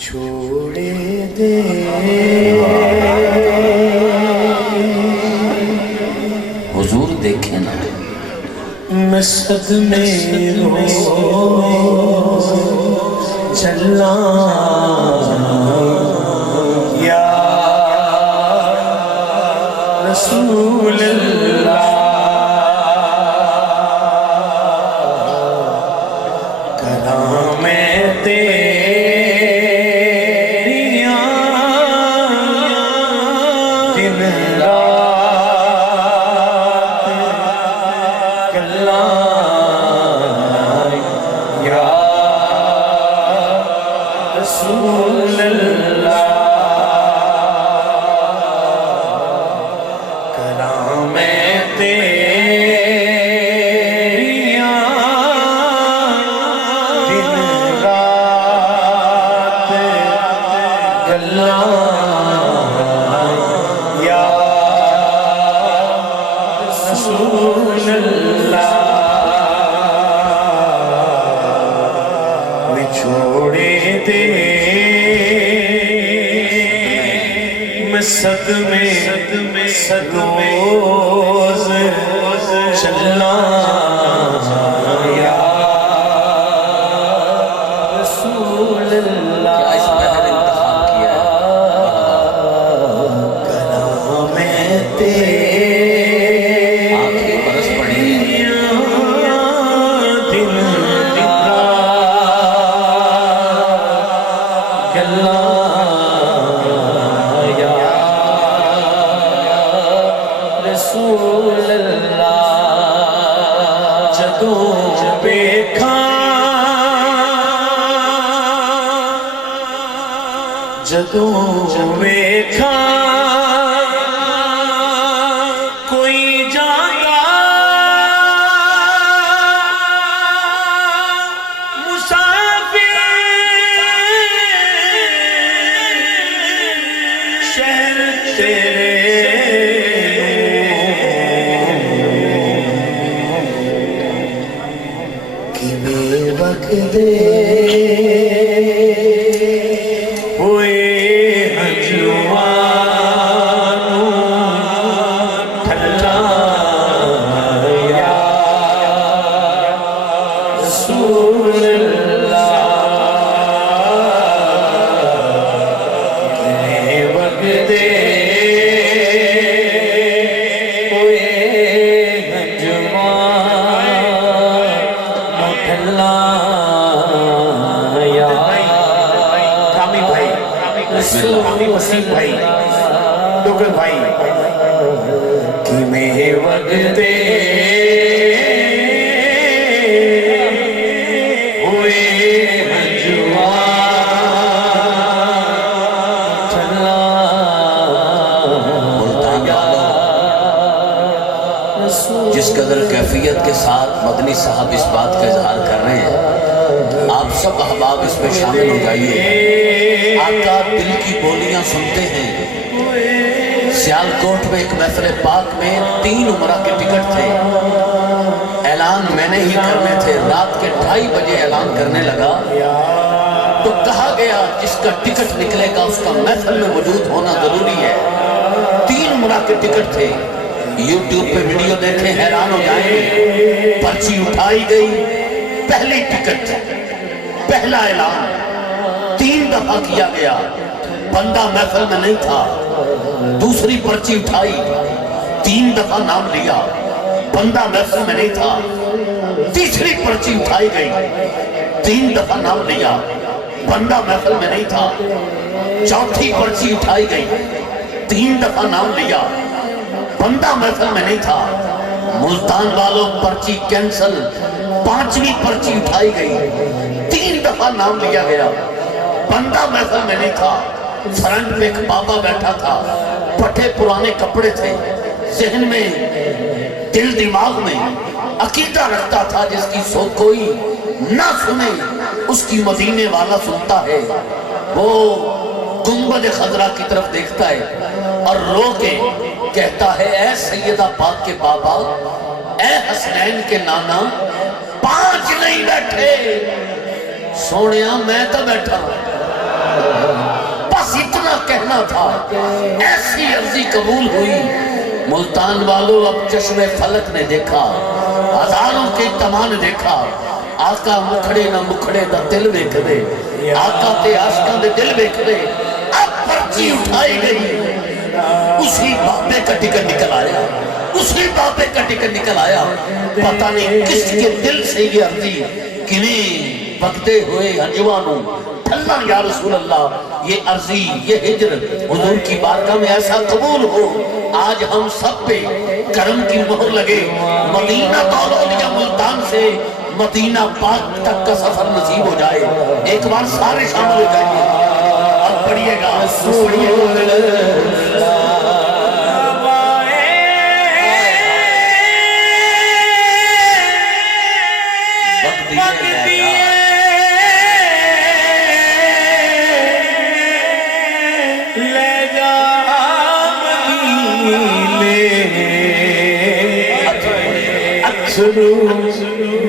چھوڑے دے حضور دیکھیں نا میں صدمے روز چلا یا رسول اللہ کرامیں تیریاں دن رات کلائیں یا رسول اللہ کرامیں تیریاں دن رات کلائیں یا رسول اللہ میں چھوڑے دے میں صدمے روز چلا یا رسول اللہ کیا اس بہر انتخاب کیا ہے کرامیں تیری آنکھیں برس پڑی ہیں دن رات کلائیں یا رسول اللہ جدوں ویکھاں کوئی جاتا مسافر شہر تیرے کی بے وقت دے ہوئے وسیم بھائی ڈوگر بھائی کہ میں وقت ہوئے چلا جس قدر کیفیت کے ساتھ مدنی صاحب اس بات کا اظہار کر رہے ہیں آپ سب احباب اس میں شامل ہو جائیے آقا دل کی بولیاں سنتے ہیں سیالکوٹ میں ایک محفل پاک میں 3 عمرہ کے ٹکٹ تھے اعلان میں نے ہی کرنے تھے رات کے 2:30 بجے اعلان کرنے لگا تو کہا گیا جس کا ٹکٹ نکلے گا اس کا محفل میں موجود ہونا ضروری ہے 3 عمرہ کے ٹکٹ تھے یوٹیوب پہ ویڈیو دیکھیں حیران ہو جائیں پرچی اٹھائی گئی پہلی ٹکٹ پہلا اعلان 3 دفعہ کیا گیا بندہ محفل میں نہیں تھا دوسری پرچی اٹھائی 3 دفعہ نام لیا بندہ محفل میں نہیں تھا تیسری پرچی اٹھائی گئی 3 دفعہ نام لیا بندہ محفل میں نہیں تھا چوتھی پرچی اٹھائی گئی 3 دفعہ نام لیا بندہ محفل میں نہیں تھا ملتان والوں پرچی کینسل 5ویں پرچی اٹھائی گئی 3 دفعہ نام لیا گیا بندہ محفل میں نہیں تھا فرنٹ میں ایک بابا بیٹھا تھا پٹھے پرانے کپڑے تھے ذہن میں دل دماغ میں عقیدہ رکھتا تھا جس کی سو کوئی نہ سنے اس کی مدینے والا سنتا ہے وہ گنبد خضرا کی طرف دیکھتا ہے اور رو کے کہتا ہے اے سیدہ پاک کے بابا اے حسنین کے نانا 5 نہیں بیٹھے سونیا میں تو بیٹھا بس اتنا کہنا تھا، ایسی عرضی قبول ہوئی۔ ملتان والوں اب چشم فلک نے دیکھا، ہزاروں کے اجتماع نے دیکھا، آقا مکھڑے نہ مکھڑے دا دل ویکھ دے، آقا تے عاشقاں دے دل ویکھ دے۔ اب پرچی اٹھائی گئی، اسی بابے کا ٹکٹ نکل آیا، اسی بابے کا ٹکٹ نکل آیا۔ پتہ نہیں کس کے دل سے یہ عرضی کنیں بکتے ہوئے انجوانوں، اللہ یا رسول اللہ یہ عرضی، یہ ہجر حضور کی بارگاہ میں ایسا قبول ہو، آج ہم سب پہ کرم کی مہر لگے، مدینہ دولت یا ملتان سے مدینہ پاک تک کا سفر نصیب ہو جائے۔ ایک بار سارے شامل ہو جائیں گے، اب پڑھیے گا، پڑھیے گا۔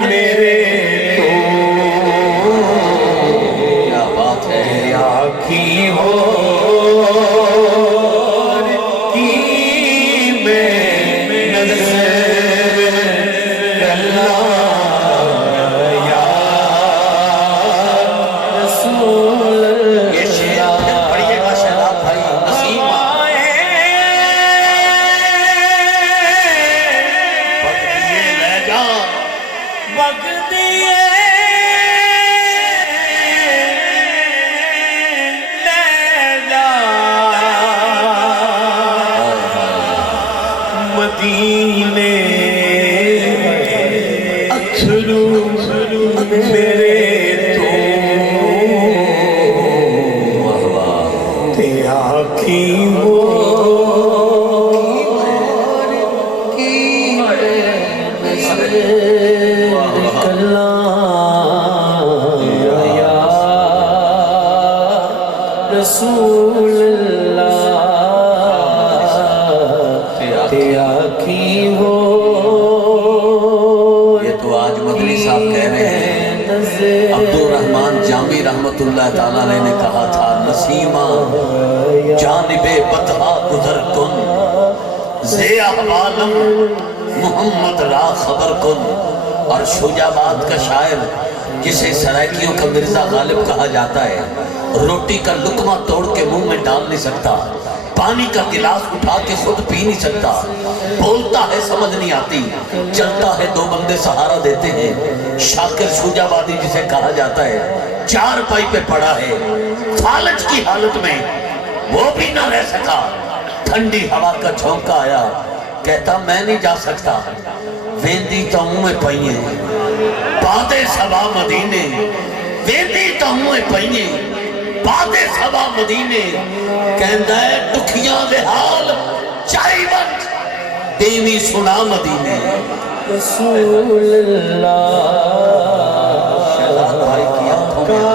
میرے تو کیا بات ہے، آنکھی ہو کی میں نظر اللہ یا رسول اللہ۔ یہ شعر پھر پڑھیے گا شہزاد بھائی نسیم مدینے اتھرو میرے تو تے آنکھی ہو رسول اللہ تیرا کی ہو۔ یہ تو آج مدنی صاحب کہہ رہے ہیں، عبدالرحمن جامی رحمت اللہ تعالیٰ علیہ نے کہا تھا، نسیمہ جانب بطحا گزر کن، زی احوالم محمد را خبر کن۔ اور شجاباد کا شاعر جسے سرائکیوں کا مرزا غالب کہا جاتا ہے، روٹی کا لقمہ توڑ کے منہ میں ڈال نہیں سکتا، پانی کا گلاس اٹھا کے خود پی نہیں سکتا، بولتا ہے سمجھ نہیں آتی، چلتا ہے دو بندے سہارا دیتے ہیں۔ شاکر شجابادی جسے کہا جاتا ہے، چار پائی پہ پڑا ہے، فالج کی حالت میں وہ بھی نہ رہ سکا، ٹھنڈی ہوا کا جھونکا آیا، کہتا میں نہیں جا سکتا، ویندی تو منہ میں پئیے بادے سبا مدینے، ویندی تو منہ میں پئیے بادے سبا مدینے، کہندہ ہے دکھیاں دے حال چاہی وقت دیوی سنا مدینے۔ رسول اللہ شہزاد بھائی کی آنکھوں میں